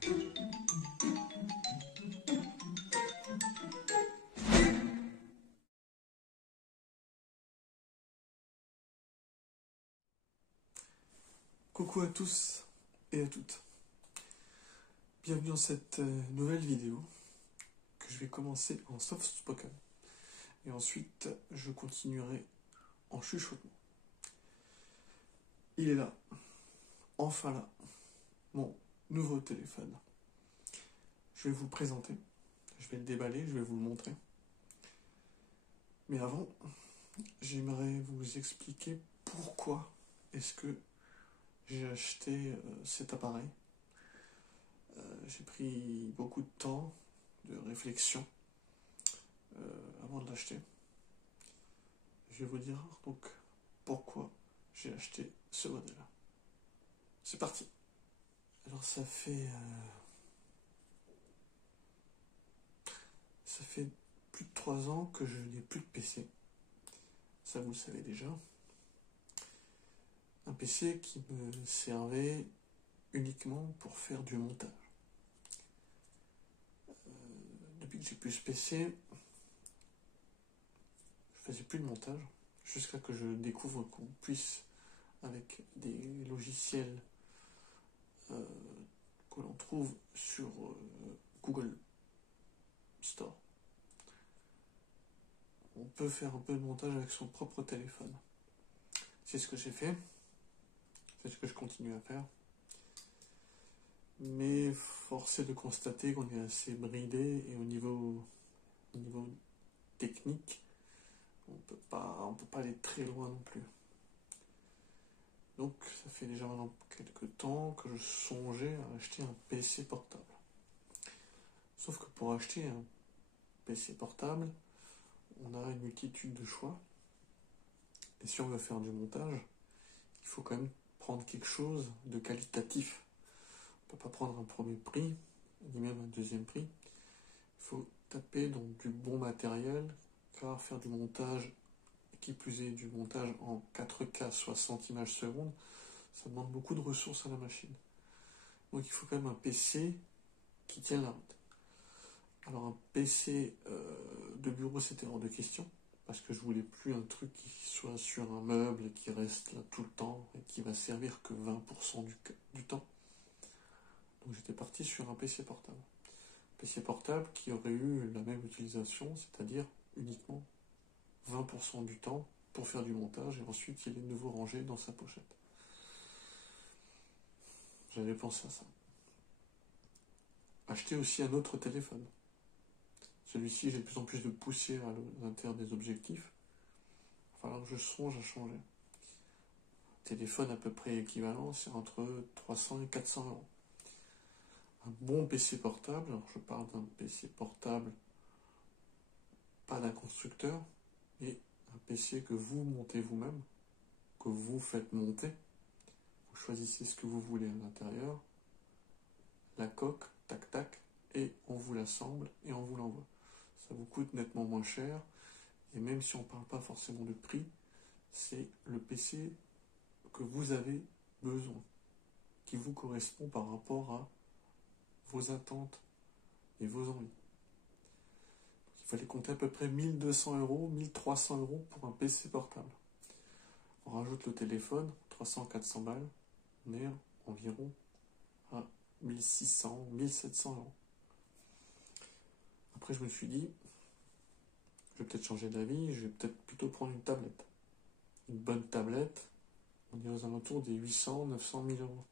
Coucou à tous et à toutes. Bienvenue dans cette nouvelle vidéo que je vais commencer en soft spoken. Et ensuite, je continuerai en chuchotement. Il est là. Enfin là. Mon nouveau téléphone. Je vais vous le présenter. Je vais le déballer, je vais vous le montrer. Mais avant, j'aimerais vous expliquer pourquoi est-ce que j'ai acheté cet appareil. J'ai pris beaucoup de temps de réflexion avant de l'acheter. Je vais vous dire donc pourquoi j'ai acheté ce modèle. C'est parti. Alors ça fait plus de 3 ans que je n'ai plus de PC. Ça vous le savez déjà. Un PC qui me servait uniquement pour faire du montage. Depuis que j'ai plus ce PC, je faisais plus de montage jusqu'à que je découvre qu'on puisse, avec des logiciels que l'on trouve sur Google Store, on peut faire un peu de montage avec son propre téléphone. C'est ce que j'ai fait, c'est ce que je continue à faire. Mais force est de constater qu'on est assez bridé et au niveau technique, on peut pas aller très loin non plus. Donc ça fait déjà maintenant quelques temps que je songeais à acheter un PC portable. Sauf que pour acheter un PC portable, on a une multitude de choix. Et si on veut faire du montage, il faut quand même prendre quelque chose de qualitatif. On ne peut pas prendre un premier prix, ni même un deuxième prix. Il faut taper dans du bon matériel, car faire du montage, qui plus est du montage en 4K 60 images secondes, ça demande beaucoup de ressources à la machine. Donc il faut quand même un PC qui tienne la route. Alors un PC de bureau, c'était hors de question, parce que je voulais plus un truc qui soit sur un meuble et qui reste là tout le temps et qui va servir que 20% du temps. Donc j'étais parti sur un PC portable. PC portable qui aurait eu la même utilisation, c'est-à-dire uniquement 20% du temps pour faire du montage et ensuite il est de nouveau rangé dans sa pochette. J'avais pensé à ça. Acheter aussi un autre téléphone. Celui-ci, j'ai de plus en plus de poussière à l'intérieur des objectifs. Il va falloir que je songe à changer. Un téléphone à peu près équivalent, c'est entre 300 et 400 euros. Un bon PC portable, alors je parle d'un PC portable, pas d'un constructeur, mais un PC que vous montez vous-même, que vous faites monter. Vous choisissez ce que vous voulez à l'intérieur, la coque, tac tac, et on vous l'assemble et on vous l'envoie. Ça vous coûte nettement moins cher, et même si on ne parle pas forcément de prix, c'est le PC que vous avez besoin, qui vous correspond par rapport à vos attentes et vos envies. Il fallait compter à peu près 1200 euros, 1300 euros pour un PC portable. On rajoute le téléphone, 300-400 balles, on est environ à 1600, 1700 euros. Après, je me suis dit, je vais peut-être changer d'avis, je vais peut-être plutôt prendre une tablette. Une bonne tablette, on est aux alentours des 800, 900 000 euros.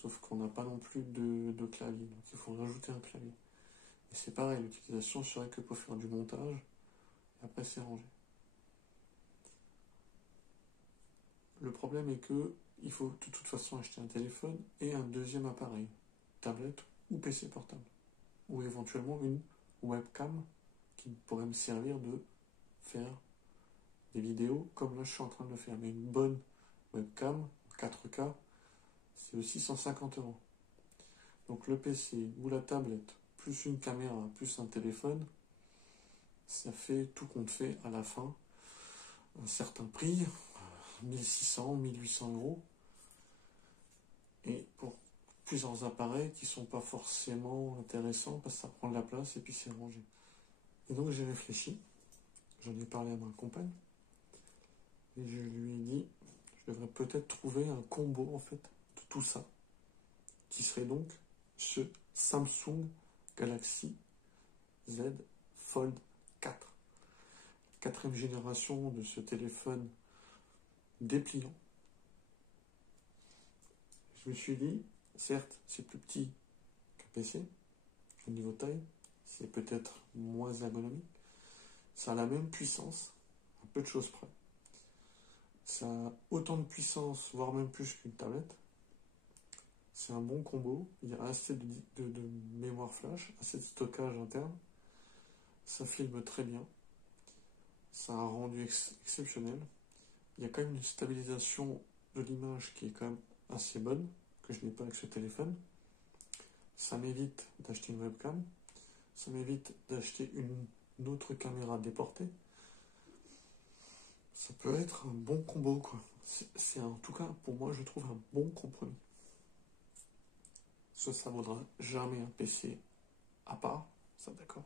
Sauf qu'on n'a pas non plus de clavier, donc il faut rajouter un clavier. Et c'est pareil, l'utilisation serait que pour faire du montage, et après c'est rangé. Le problème est que il faut de toute façon acheter un téléphone et un deuxième appareil, tablette ou PC portable. Ou éventuellement une webcam qui pourrait me servir de faire des vidéos comme là je suis en train de le faire. Mais une bonne webcam, 4K, c'est aussi 150 euros. Donc le PC ou la tablette, plus une caméra, plus un téléphone, ça fait tout compte fait à la fin un certain prix, 1600, 1800 euros. Et plusieurs appareils qui sont pas forcément intéressants parce que ça prend de la place et puis c'est rangé. Et donc j'ai réfléchi, j'en ai parlé à ma compagne et je lui ai dit, je devrais peut-être trouver un combo en fait de tout ça, qui serait donc ce Samsung Galaxy Z Fold 4. Quatrième génération de ce téléphone dépliant. Je me suis dit, certes, c'est plus petit qu'un PC, au niveau taille, c'est peut-être moins ergonomique, ça a la même puissance, à peu de choses près. Ça a autant de puissance, voire même plus qu'une tablette. C'est un bon combo, il y a assez de mémoire flash, assez de stockage interne, ça filme très bien, ça a un rendu exceptionnel. Il y a quand même une stabilisation de l'image qui est quand même assez bonne, que je n'ai pas avec ce téléphone. Ça m'évite d'acheter une webcam, ça m'évite d'acheter une autre caméra déportée. Ça peut être un bon combo, quoi. C'est en tout cas, pour moi, je trouve un bon compromis. Ça vaudra jamais un PC à part, ça d'accord.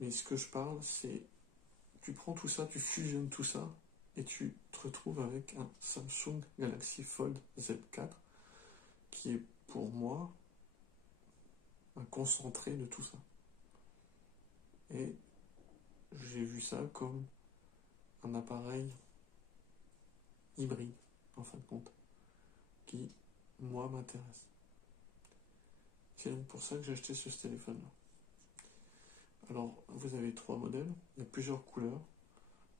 Mais ce que je parle, c'est tu prends tout ça, tu fusionnes tout ça, et tu te retrouves avec un Samsung Galaxy Fold Z4 qui est pour moi un concentré de tout ça. Et j'ai vu ça comme un appareil hybride, en fin de compte, qui, moi, m'intéresse. C'est donc pour ça que j'ai acheté ce téléphone-là. Alors, vous avez 3 modèles, il y a plusieurs couleurs,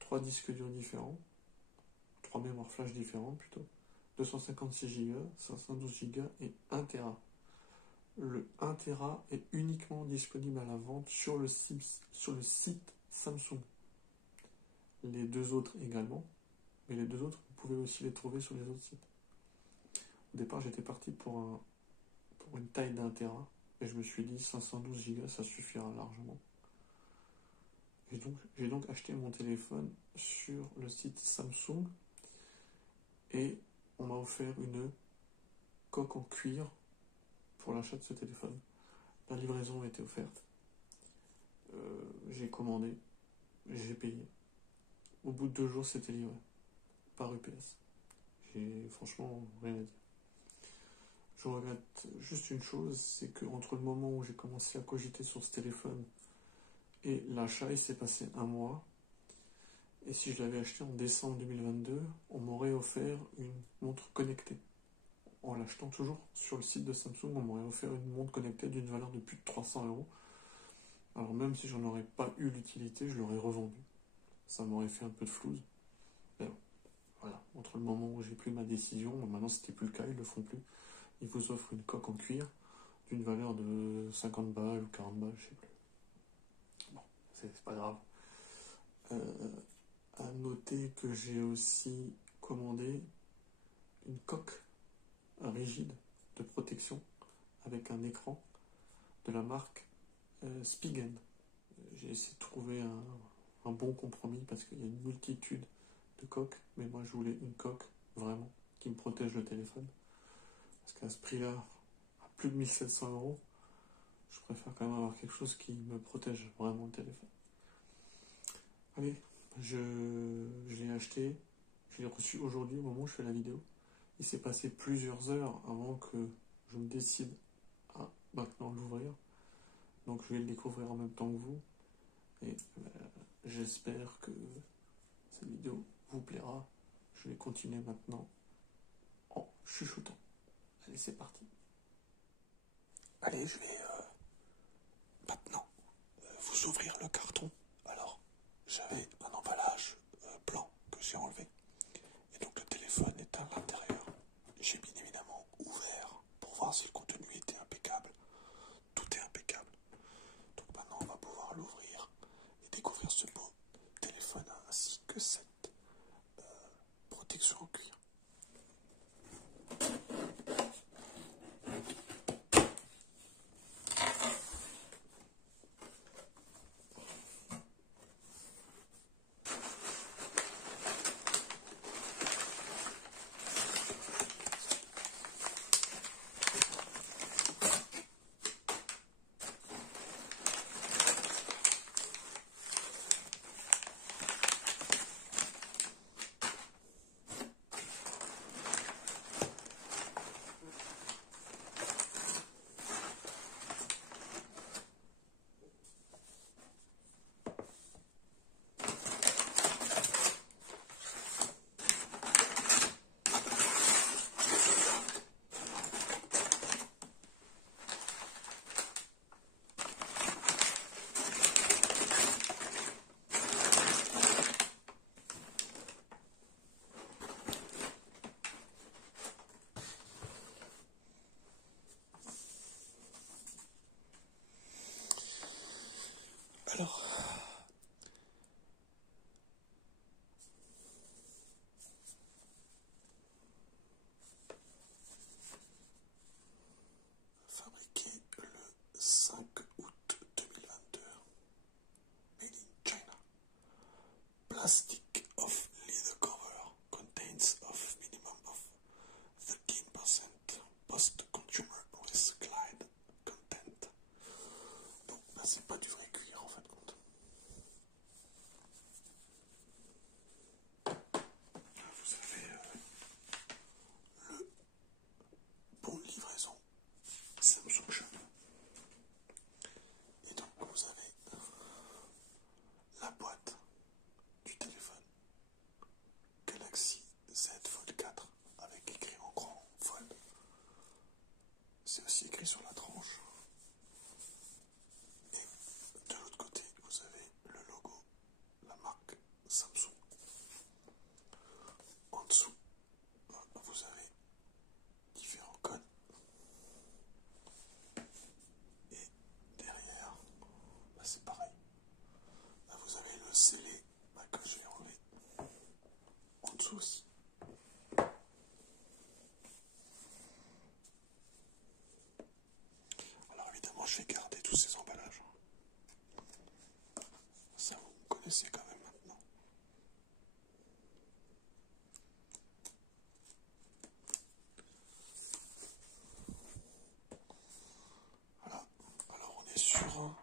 3 disques durs différents, 3 mémoires flash différentes plutôt, 256 Go, 512 Go et 1 Tera. Le 1 Tera est uniquement disponible à la vente sur le site Samsung. Les deux autres également, mais les deux autres, vous pouvez aussi les trouver sur les autres sites. Au départ, j'étais parti pour une taille d'1 Tera, et je me suis dit 512 Go, ça suffira largement. J'ai donc acheté mon téléphone sur le site Samsung, et on m'a offert une coque en cuir pour l'achat de ce téléphone. La livraison a été offerte. J'ai commandé, j'ai payé. Au bout de 2 jours, c'était livré par UPS. J'ai franchement rien à dire. Je regrette juste une chose, c'est qu'entre le moment où j'ai commencé à cogiter sur ce téléphone et l'achat, il s'est passé 1 mois. Et si je l'avais acheté en décembre 2022, on m'aurait offert une montre connectée. En l'achetant toujours sur le site de Samsung, on m'aurait offert une montre connectée d'une valeur de plus de 300 €. Alors même si j'en aurais pas eu l'utilité, je l'aurais revendu. Ça m'aurait fait un peu de flouze. Mais bon, voilà. Entre le moment où j'ai pris ma décision, maintenant c'était plus le cas, ils le font plus. Ils vous offrent une coque en cuir d'une valeur de 50 balles ou 40 balles, je sais plus. Bon, c'est pas grave. À noter que j'ai aussi commandé une coque rigide de protection avec un écran de la marque Spigen. J'ai essayé de trouver un bon compromis parce qu'il y a une multitude de coques, mais moi je voulais une coque vraiment qui me protège le téléphone. Parce qu'à ce prix-là, à plus de 1700 €, je préfère quand même avoir quelque chose qui me protège vraiment le téléphone. Allez, je l'ai acheté, je l'ai reçu aujourd'hui au moment où je fais la vidéo. Il s'est passé plusieurs heures avant que je me décide à maintenant l'ouvrir. Donc je vais le découvrir en même temps que vous. Et j'espère que cette vidéo vous plaira. Je vais continuer maintenant en chuchotant. Allez, c'est parti. Allez, je vais maintenant vous ouvrir le carton. Alors, j'avais un emballage blanc que j'ai enlevé. Et donc le téléphone est à l'intérieur. J'ai bien évidemment ouvert pour voir si le contenu était impeccable. Tout est impeccable. Donc maintenant on va pouvoir l'ouvrir et découvrir ce beau téléphone ainsi que cette protection en cuir. Alors, fabriqué le 5 août 2022, made in China. Plastic of leather cover contains of minimum of 13% post-consumer recycled content. Donc, bah, c'est pas du vrai cuir en fin de compte. Vous avez le bon de livraison Samsung Shop. Et donc, vous avez la boîte du téléphone Galaxy Z Fold 4 avec écrit en grand Fold. C'est aussi écrit sur la tranche. Et de l'autre côté, vous avez le logo, la marque Samsung. En dessous, vous avez différents codes. Et derrière, bah c'est pareil. Là, vous avez le scellé que je vais enlever. En dessous aussi. Alors évidemment, je vais garder tous ces emballages. Ça, vous connaissez quand même maintenant. Voilà. Alors on est sur un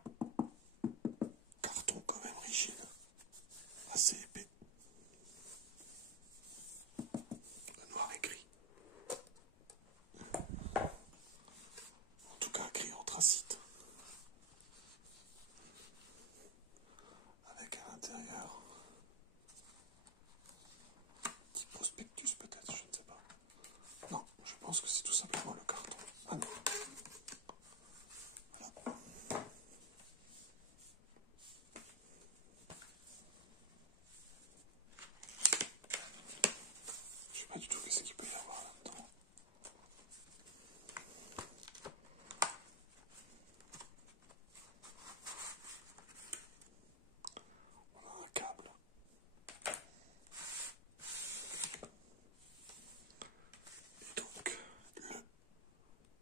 carton quand même rigide, assez épais. Noir et gris. En tout cas, gris anthracite. Avec à l'intérieur un petit prospectus peut-être, je ne sais pas. Non, je pense que c'est tout simplement le carton. Ah non. Voilà. Je sais pas du tout ce qu'il peut y avoir là-dedans. On a un câble. Et donc, le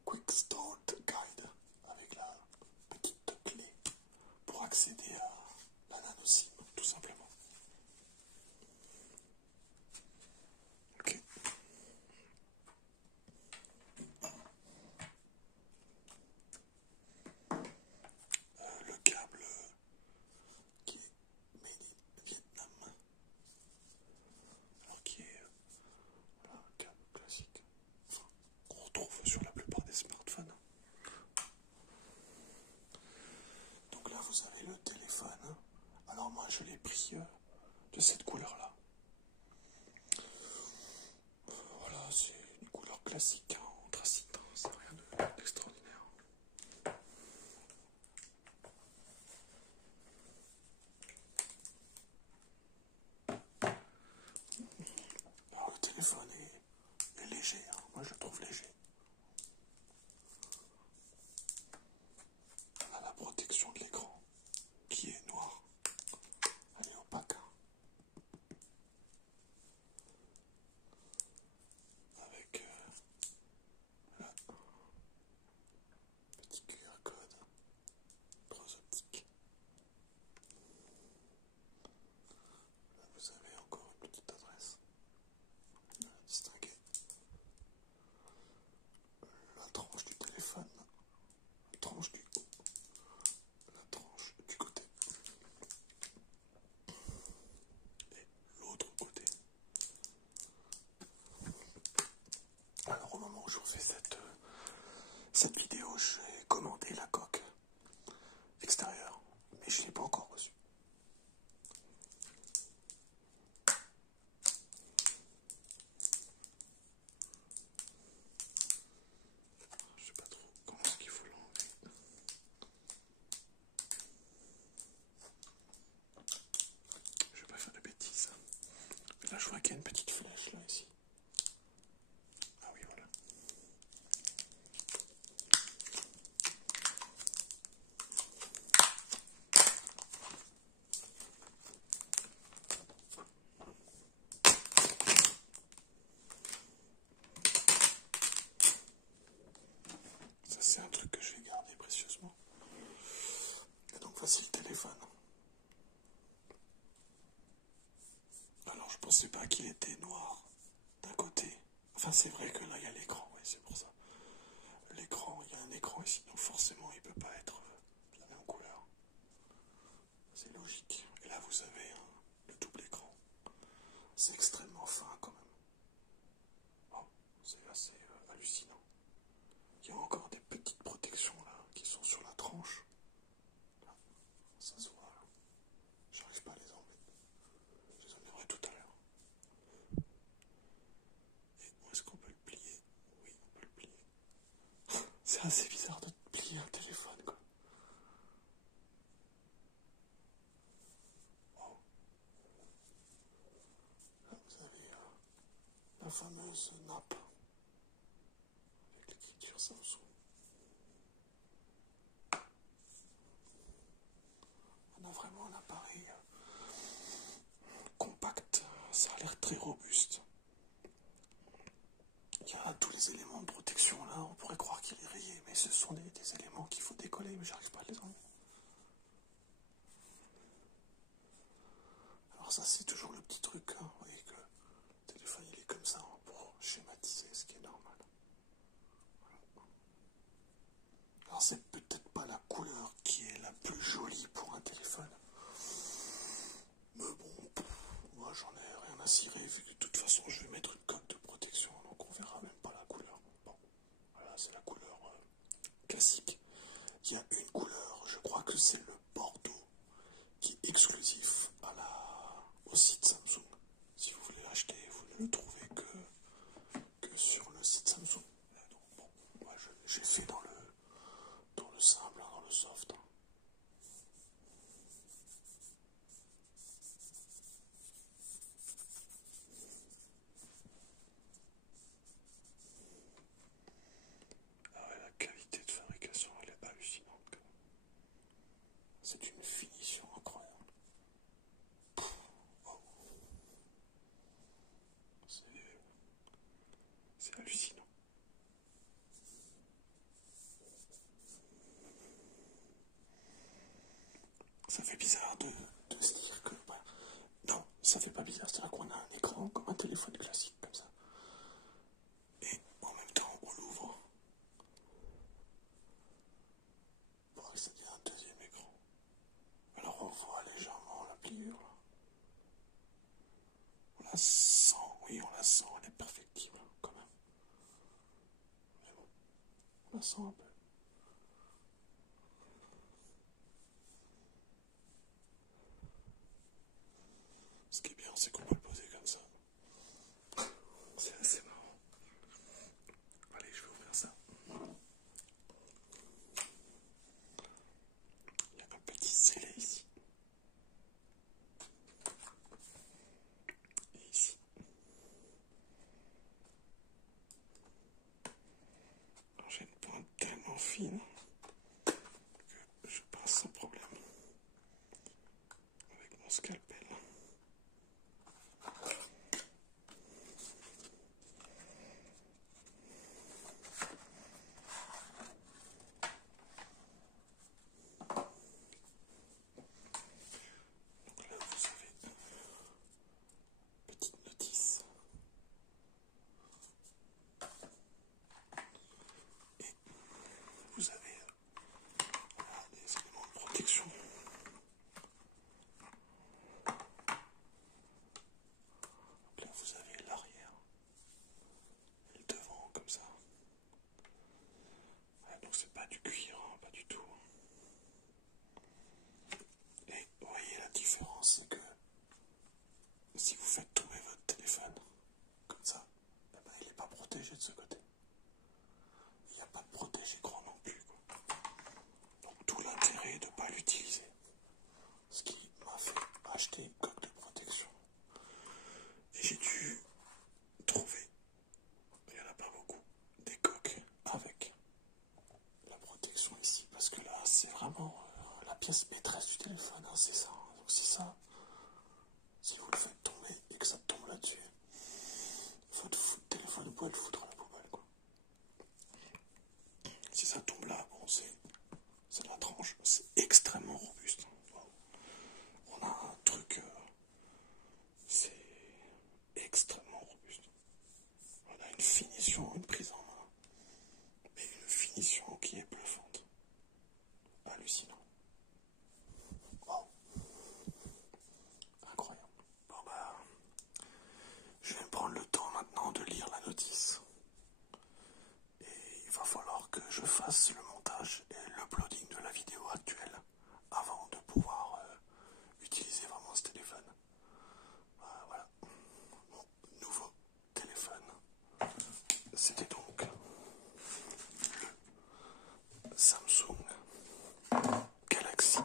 Quick Start Guide avec la petite clé pour accéder à la nano SIM, tout simplement. Ok. Le câble qui est made in Vietnam. Alors qui est voilà, un câble classique. Enfin, qu'on retrouve sur la plupart des smartphones. Donc là vous avez le téléphone. Alors moi je l'ai pris de cette couleur là. Voilà, c'est une couleur classique hein, anthracite, hein, c'est rien d'extraordinaire. Alors le téléphone est léger, hein, moi je le trouve léger. On a la protection de l'écran qui est noire. Elle est opaque. Hein. Avec là, petit QR code, 3 optiques. Là vous avez encore une petite adresse. Distinguer la tranche du téléphone, la tranche du haut, la tranche du côté et l'autre côté. Alors au moment où je vous fais cette vidéo, j'ai commandé la coque extérieure, mais je ne l'ai pas encore reçue. Je sais pas trop comment est-ce qu'il faut l'enlever. Je vais pas faire de bêtises. Mais là je vois qu'il y a une petite flèche là ici. Ah oui voilà. pensais pas qu'il était noir d'un côté. Enfin, c'est vrai que là, il y a l'écran, oui, c'est pour ça. L'écran, il y a un écran ici, donc forcément, il peut pas être de la même couleur. C'est logique. Et là, vous avez le double écran. C'est extrêmement fin, quand même. Oh, c'est assez hallucinant. Il y a encore des petites protections, là, qui sont sur la tranche. Là, ça se voit, là. J'arrive pas à les enlever. Je les enlèverai tout à l'heure. Et où est-ce qu'on peut le plier? Oui, on peut le plier. C'est assez bizarre de plier un téléphone, quoi. Oh. Là, vous avez la fameuse nappe avec l'écriture Samsung. On a vraiment un appareil compact, ça a l'air très robuste. Il y a tous les éléments de protection là, on pourrait croire qu'il est rayé, mais ce sont des éléments qu'il faut décoller, mais j'arrive pas à les enlever. Alors ça c'est toujours le petit truc, hein. Vous voyez que le téléphone il est comme ça hein, pour schématiser ce qui est normal. Voilà. Alors c'est peut-être pas la couleur qui est la plus jolie pour un téléphone. Mais bon, moi j'en ai rien à cirer vu que de toute façon je vais mettre une coque de protection, donc on verra même pas la couleur. Bon, voilà, c'est la couleur classique. Il y a une couleur, je crois que c'est le bordeaux, qui est exclusif au site Samsung. Si vous voulez l'acheter, vous ne le trouvez que sur le site Samsung. Donc, bon, moi j'ai fait dans le simple, dans le soft. Ah ouais, la qualité de fabrication, elle est hallucinante. C'est une finition incroyable. Oh. C'est hallucinant. Ça fait bizarre de se dire que... Bah, non, ça fait pas bizarre, c'est-à-dire qu'on a un écran comme un téléphone classique, comme ça. Et en même temps, on l'ouvre pour accéder à un deuxième écran. Alors on voit légèrement la pliure. Là. On la sent, oui, on la sent, elle est perfectible, quand même. Mais bon, on la sent un peu. Ce qui est bien, c'est qu'on peut le poser comme ça. C'est assez marrant. Allez, je vais ouvrir ça. Il y a un petit scellé ici. Et ici. J'ai une pointe tellement fine que je passe sans problème avec mon scalpel. Donc là, vous avez une petite notice. Et vous avez des éléments de protection. Donc là, vous avez l'arrière et le devant, comme ça. Ouais, donc c'est pas du cuir, hein, pas du tout. Et vous voyez la différence, c'est que si vous faites tomber votre téléphone, comme ça, eh ben, il n'est pas protégé de ce côté. Il n'y a pas de protège-écran non plus, quoi. Donc tout l'intérêt de ne pas l'utiliser. Ce qui m'a fait acheter une coque de protection. Et j'ai dû trouver, il n'y en a pas beaucoup, des coques avec la protection ici. Parce que là, c'est vraiment la pièce maîtresse du téléphone, hein, c'est ça. Donc c'est ça. Si vous le faites tomber et que ça tombe là-dessus, votre téléphone, vous pouvez le foutre à la poubelle, quoi. Si ça tombe là, bon, c'est de la tranche, c'est extrêmement robuste. On a un truc, c'est va falloir que je fasse le montage et l'uploading de la vidéo actuelle avant de pouvoir utiliser vraiment ce téléphone. Voilà, mon nouveau téléphone. C'était donc le Samsung Galaxy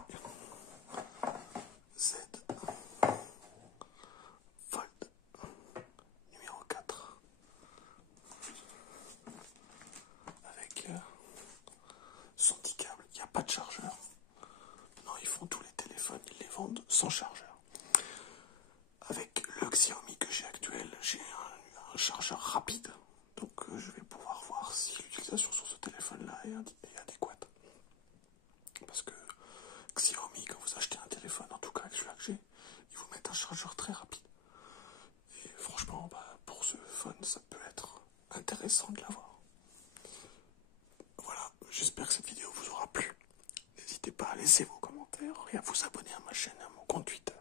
Z Fold numéro 4 avec son petit câble. Il n'y a pas de chargeur. Non, ils font tous les téléphones, ils les vendent sans chargeur. Avec le Xiaomi que j'ai actuel, j'ai un chargeur rapide. Donc je vais pouvoir voir si l'utilisation sur ce téléphone-là est adéquate. Parce que Xiaomi, quand vous achetez un téléphone, en tout cas avec celui-là que j'ai, ils vous mettent un chargeur très rapide. Et franchement, pour ce phone, ça peut être intéressant de l'avoir. Voilà, j'espère que cette vidéo vous aura plu. N'hésitez pas à laisser vos commentaires et à vous abonner à ma chaîne et à mon compte Twitter.